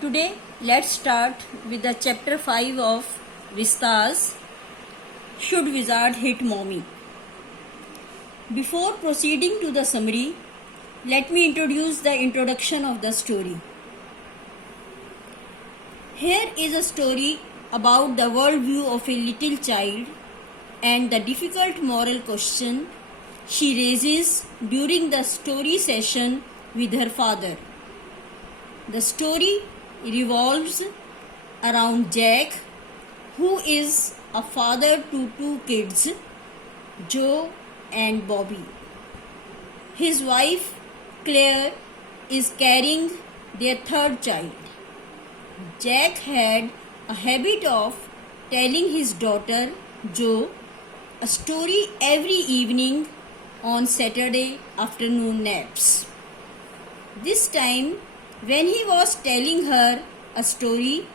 Today, let's start with the chapter 5 of Vistas. Should Wizard Hit Mommy? Before proceeding to the summary, let me introduce the introduction of the story. Here is a story about the worldview of a little child and the difficult moral question she raises during the story session with her father. The story revolves around Jack, who is a father to two kids, Joe and Bobby. His wife, Claire, is carrying their third child. Jack had a habit of telling his daughter, Joe, a story every evening on Saturday afternoon naps. This time, when he was telling her a story,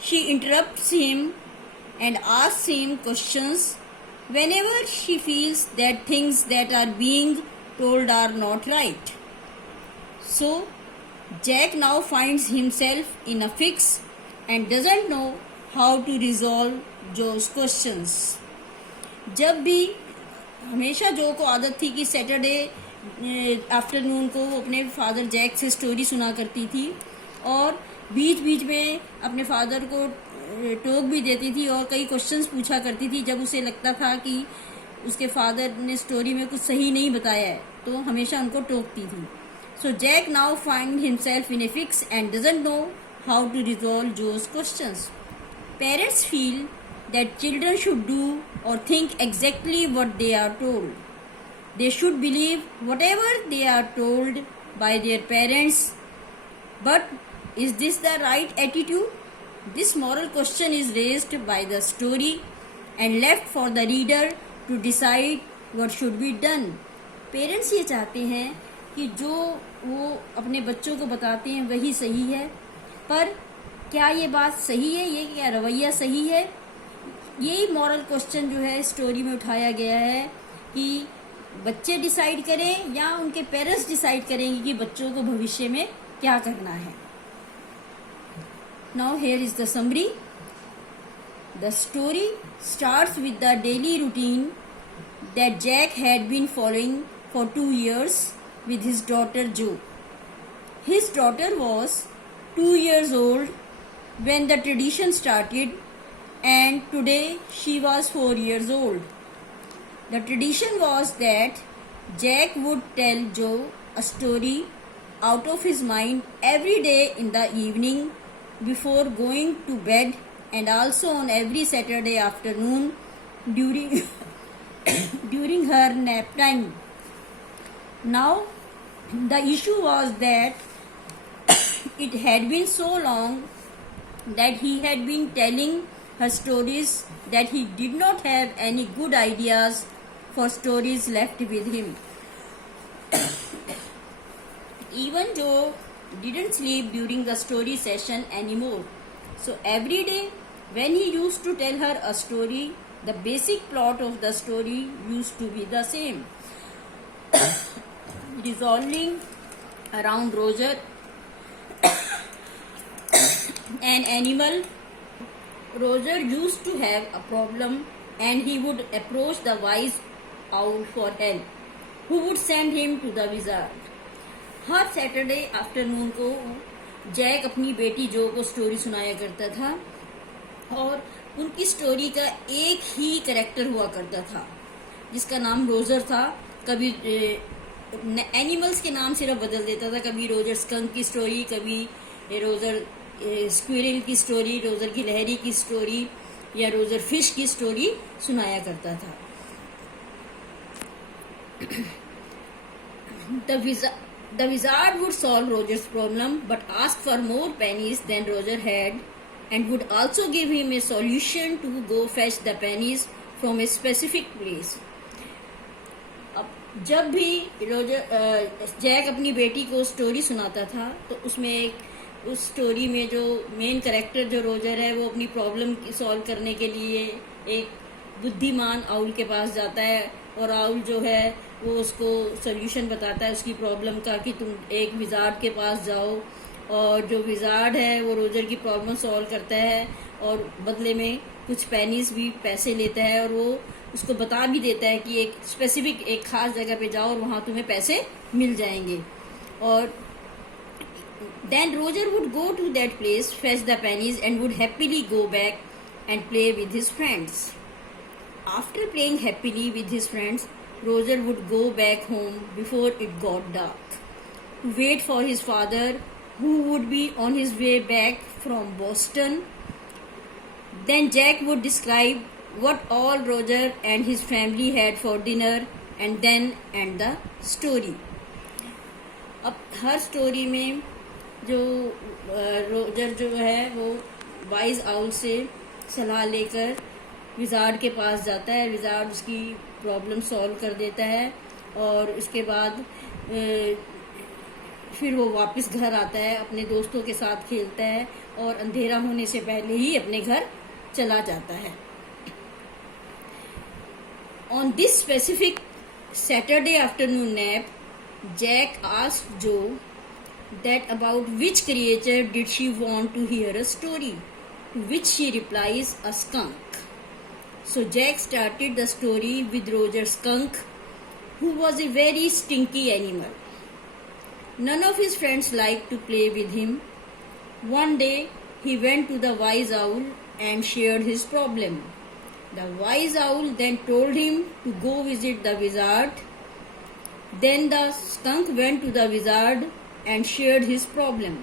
she interrupts him and asks him questions whenever she feels that things that are being told are not right. So, Jack now finds himself in a fix and doesn't know how to resolve Joe's questions. जब भी हमेशा जो को आदत थी कि Saturday afternoon को वो अपने फादर जैक से स्टोरी सुना करती थी और बीच बीच में अपने फादर को टोक भी देती थी और कई क्वेश्चंस पूछा करती थी जब उसे लगता था कि उसके फादर ने स्टोरी में कुछ सही नहीं बताया है तो हमेशा उनको टोकती थी. So Jack now find himself in a fix and doesn't know how to resolve Joe's questions. Parents feel that children should do or think exactly what they are told. They should believe whatever they are told by their parents. But is this the right attitude? This moral question is raised by the story and left for the reader to decide what should be done. Parents ये चाहते हैं कि जो वो अपने बच्चों को बताते हैं वही सही है, पर क्या ये बात सही है, ये क्या रवैया सही है? यही मॉरल क्वेश्चन जो है स्टोरी में उठाया गया है कि बच्चे डिसाइड करें या उनके पेरेंट्स डिसाइड करेंगे कि बच्चों को भविष्य में क्या करना है. Now here is the summary. The story starts with the daily routine that Jack had been following for 2 years with his daughter Joe. His daughter was 2 years old when the tradition started, and today she was 4 years old. The tradition was that Jack would tell Joe a story out of his mind every day in the evening before going to bed and also on every Saturday afternoon during during her nap time. Now the issue was that it had been so long that he had been telling her stories that he did not have any good ideas for stories left with him. Even Joe didn't sleep during the story session anymore. So every day when he used to tell her a story, the basic plot of the story used to be the same. Revolving around Roger, an animal. Roger used to have a problem and he would approach the wise owl for help, who would send him to the wizard. Her Saturday afternoon को Jack अपनी बेटी जो को story सुनाया करता था और उनकी स्टोरी का एक ही कैरेक्टर हुआ करता था जिसका नाम रोजर था. कभी एनिमल्स के नाम सिर्फ बदल देता था, कभी रोजर स्कंक की स्टोरी, कभी रोजर स्क्विरल की स्टोरी, रोजर की लहरी की स्टोरी या रोजर फिश की स्टोरी सुनाया करता था. The wizard would solve Roger's problem but ask for more pennies than Roger had and would also give him a solution to go fetch the pennies from a specific place. अब जब भी Jack अपनी बेटी को story सुनाता था तो उसमें उस स्टोरी में जो मेन कैरेक्टर जो रोजर है वो अपनी प्रॉब्लम सॉल्व करने के लिए एक बुद्धिमान आउल के पास जाता है और आउल जो है वो उसको सोल्यूशन बताता है उसकी प्रॉब्लम का कि तुम एक विजार्ड के पास जाओ और जो विजार्ड है वो रोजर की प्रॉब्लम सॉल्व करता है और बदले में कुछ पेनीज भी पैसे लेता है, और वो उसको बता भी देता है कि एक स्पेसिफिक एक खास जगह पे जाओ और वहाँ तुम्हें पैसे मिल जाएंगे. और then Roger would go to that place, fetch the pennies, and would happily go back and play with his friends. After playing happily with his friends, Roger would go back home before it got dark to wait for his father, who would be on his way back from Boston. Then Jack would describe what all Roger and his family had for dinner and then end the story. अब हर story में जो Roger जो है वो wise owl से सलाह लेकर wizard के पास जाता है. विजार्ड उसकी प्रॉब्लम सॉल्व कर देता है और उसके बाद फिर वो वापस घर आता है, अपने दोस्तों के साथ खेलता है और अंधेरा होने से पहले ही अपने घर चला जाता है. On this specific Saturday afternoon nap, Jack asked Joe that about which creature did she want to hear a story, to which she replies, a skunk. So Jack started the story with Roger's skunk, who was a very stinky animal. None of his friends liked to play with him. One day he went to the wise owl and shared his problem. The wise owl then told him to go visit the wizard. Then the skunk went to the wizard and shared his problem.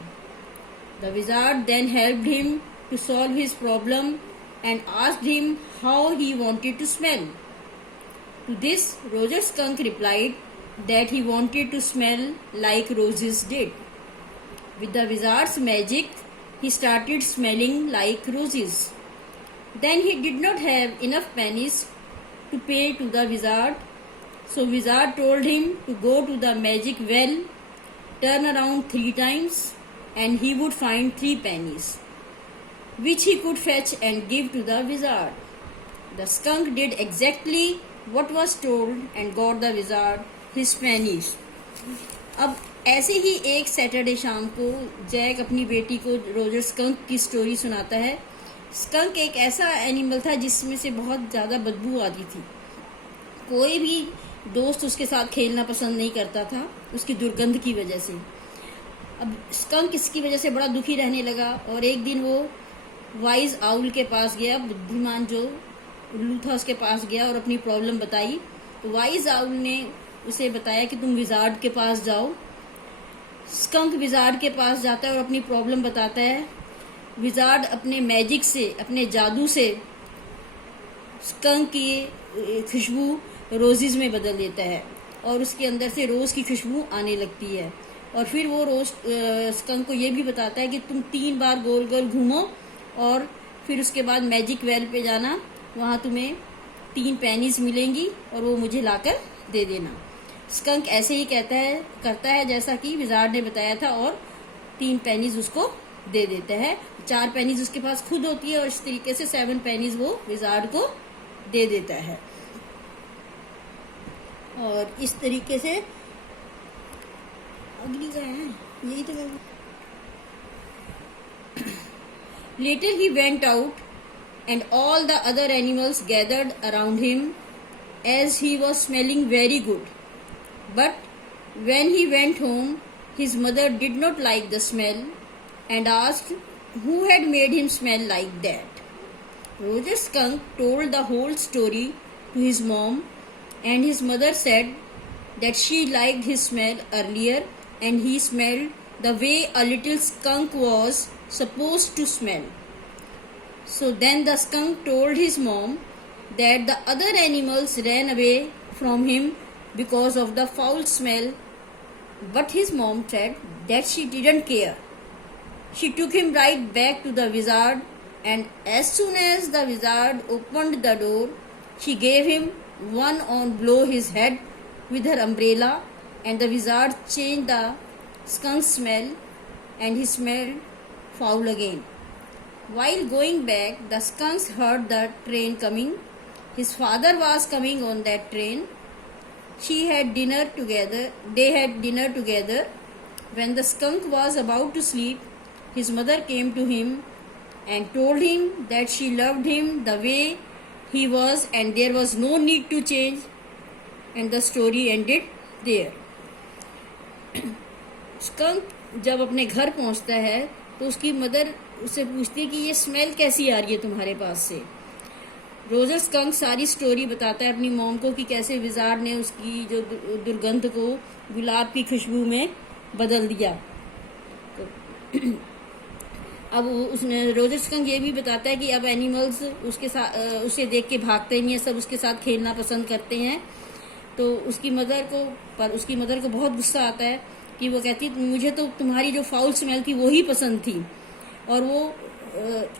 The wizard then helped him to solve his problem and asked him how he wanted to smell. To this, Roger Skunk replied that he wanted to smell like roses did. With the wizard's magic, he started smelling like roses. Then he did not have enough pennies to pay to the wizard. So wizard told him to go to the magic well, turn around 3 times, and he would find 3 pennies, which he could fetch and give to the wizard. The skunk did exactly what was told and got the wizard his pennies. अब ऐसे ही एक Saturday शाम को Jack अपनी बेटी को Roger skunk की story सुनाता है. स्कंक एक ऐसा एनिमल था जिसमें से बहुत ज़्यादा बदबू आती थी. कोई भी दोस्त उसके साथ खेलना पसंद नहीं करता था उसकी दुर्गंध की वजह से. अब स्कंक इसकी वजह से बड़ा दुखी रहने लगा और एक दिन वो वाइज आउल के पास गया. बुद्धिमान जो उल्लू था उसके पास गया और अपनी प्रॉब्लम बताई. तो वाइज आउल ने उसे बताया कि तुम विजार्ड के पास जाओ. स्कंक विजार्ड के पास जाता है और अपनी प्रॉब्लम बताता है. विजार्ड अपने मैजिक से, अपने जादू से स्कंक की खुशबू रोजेज में बदल देता है और उसके अंदर से रोज की खुशबू आने लगती है. और फिर वो रोज स्कंक को ये भी बताता है कि तुम 3 बार गोल गोल घूमो और फिर उसके बाद मैजिक वेल पे जाना, वहाँ तुम्हें 3 पेनीज मिलेंगी और वो मुझे लाकर दे देना. स्कंक ऐसे ही करता है जैसा कि विजार्ड ने बताया था और 3 पेनीज उसको दे देता है. 4 पेनीज उसके पास खुद होती है और इस तरीके से 7 पेनीज वो विजार्ड को दे देता है. और इस तरीके से अगली का है यही तो. Later he went out and all the other animals gathered around him as he was smelling very good. But when he went home, his mother did not like the smell and asked who had made him smell like that. Roger Skunk told the whole story to his mom, and his mother said that she liked his smell earlier and he smelled the way a little skunk was supposed to smell. So then the skunk told his mom that the other animals ran away from him because of the foul smell, but his mom said that she didn't care. She took him right back to the wizard, and as soon as the wizard opened the door, she gave him one on blow his head with her umbrella, and the wizard changed the skunk's smell and he smelled foul again. While going back, the skunks heard the train coming. His father was coming on that train. They had dinner together. When the skunk was about to sleep, his mother came to him and told him that she loved him the way he was and there was no need to change, and the story ended there. skunk जब अपने घर पहुंचता है तो उसकी mother उससे पूछती है कि ये स्मेल कैसी आ रही है तुम्हारे पास से. रोजर स्कंक सारी स्टोरी बताता है अपनी मॉम को कि कैसे विजार्ड ने उसकी जो दुर्गंध को गुलाब की खुशबू में बदल दिया. अब उसने रोजर स्कंक ये भी बताता है कि अब एनिमल्स उसके साथ उसे देख के भागते नहीं है, सब उसके साथ खेलना पसंद करते हैं. तो उसकी मदर को बहुत गुस्सा आता है कि वो कहती मुझे तो तुम्हारी जो फाउल स्मेल थी वो ही पसंद थी. और वो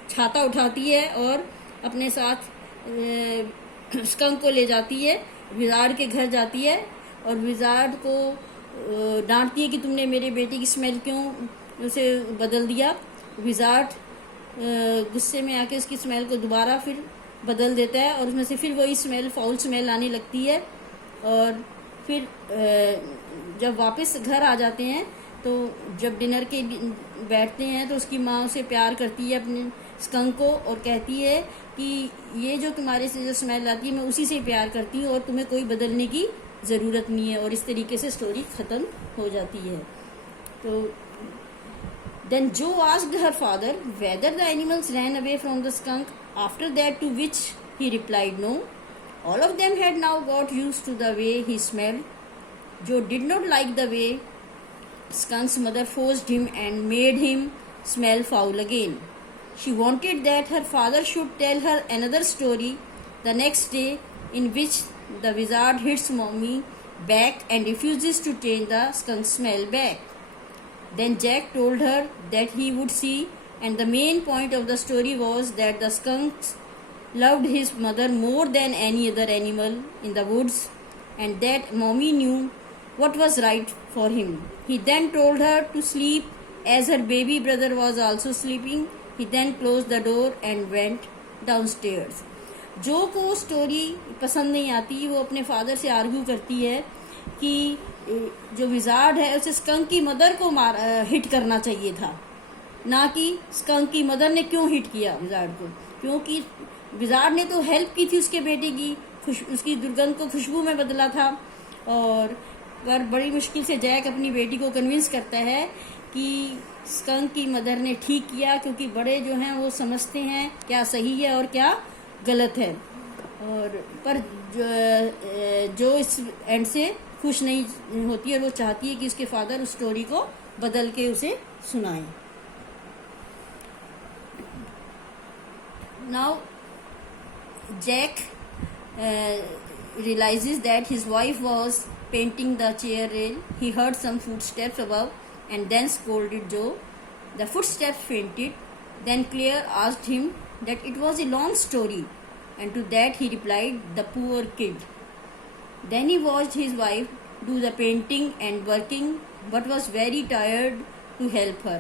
छाता उठाती है और अपने साथ स्कंक को ले जाती है, विजार्ड के घर जाती है और विजार्ड को डांटती है कि तुमने मेरे बेटे की स्मेल क्यों उसे बदल दिया. विजार्ड गुस्से में आके उसकी स्मेल को दोबारा फिर बदल देता है और उसमें से फिर वही स्मेल फाउल स्मेल आने लगती है. और फिर जब वापस घर आ जाते हैं तो जब डिनर के बैठते हैं तो उसकी माँ उसे प्यार करती है अपने स्कंक को और कहती है कि ये जो तुम्हारे से जो स्मेल आती है मैं उसी से प्यार करती हूँ और तुम्हें कोई बदलने की ज़रूरत नहीं है. और इस तरीके से स्टोरी ख़त्म हो जाती है. तो then Jo asked her father whether the animals ran away from the skunk. After that to which he replied no. All of them had now got used to the way he smelled. Joe did not like the way Skunk's mother forced him and made him smell foul again. She wanted that her father should tell her another story the next day in which the wizard hits mommy back and refuses to change the skunk's smell back. Then Jack told her that he would see, and the main point of the story was that the skunks loved his mother more than any other animal in the woods and that mommy knew what was right for him. He then told her to sleep as her baby brother was also sleeping. He then closed the door and went downstairs. जो को story पसंद नहीं आती वो अपने father से argue करती है कि जो विजार्ड है उसे स्कंक की मदर को हिट करना चाहिए था, ना कि स्कंक की मदर ने क्यों हिट किया विजार्ड को. क्योंकि विजार्ड ने तो हेल्प की थी उसके बेटे की, उसकी दुर्गंध को खुशबू में बदला था. और पर बड़ी मुश्किल से जैक अपनी बेटी को कन्विंस करता है कि स्कंक की मदर ने ठीक किया क्योंकि बड़े जो हैं वो समझते हैं क्या सही है और क्या गलत है. और पर जो इस एंड से खुश नहीं होती है और वो चाहती है कि उसके फादर उस स्टोरी को बदल के उसे सुनाएं. Now Jack realizes that his wife was painting the chair rail. He heard some footsteps above and then scolded Joe. The footsteps fainted. Then Claire asked him that it was a long story, and to that he replied, "The poor kid." Then he watched his wife do the painting and working, but was very tired to help her.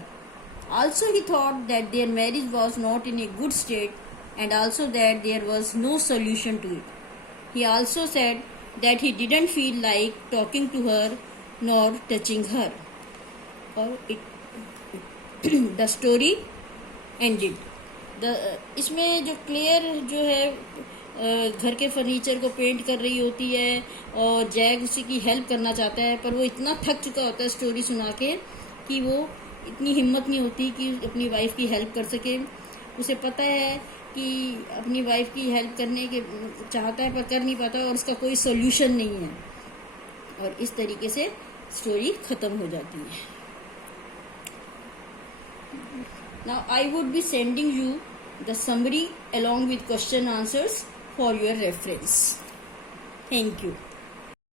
Also, he thought that their marriage was not in a good state, and also that there was no solution to it. He also said that he didn't feel like talking to her nor touching her. Or the story ended. इसमें जो clear जो है घर के furniture को paint कर रही होती है और जैक उसी की हेल्प करना चाहता है, पर वो इतना थक चुका होता है स्टोरी सुना के कि वो इतनी हिम्मत नहीं होती कि अपनी वाइफ की हेल्प कर सके. उसे पता है कि अपनी वाइफ की हेल्प करने के चाहता है पर कर नहीं पाता और उसका कोई सॉल्यूशन नहीं है. और इस तरीके से स्टोरी ख़त्म हो जाती है. Now I would be sending you the summary along with question answers for your reference. Thank you.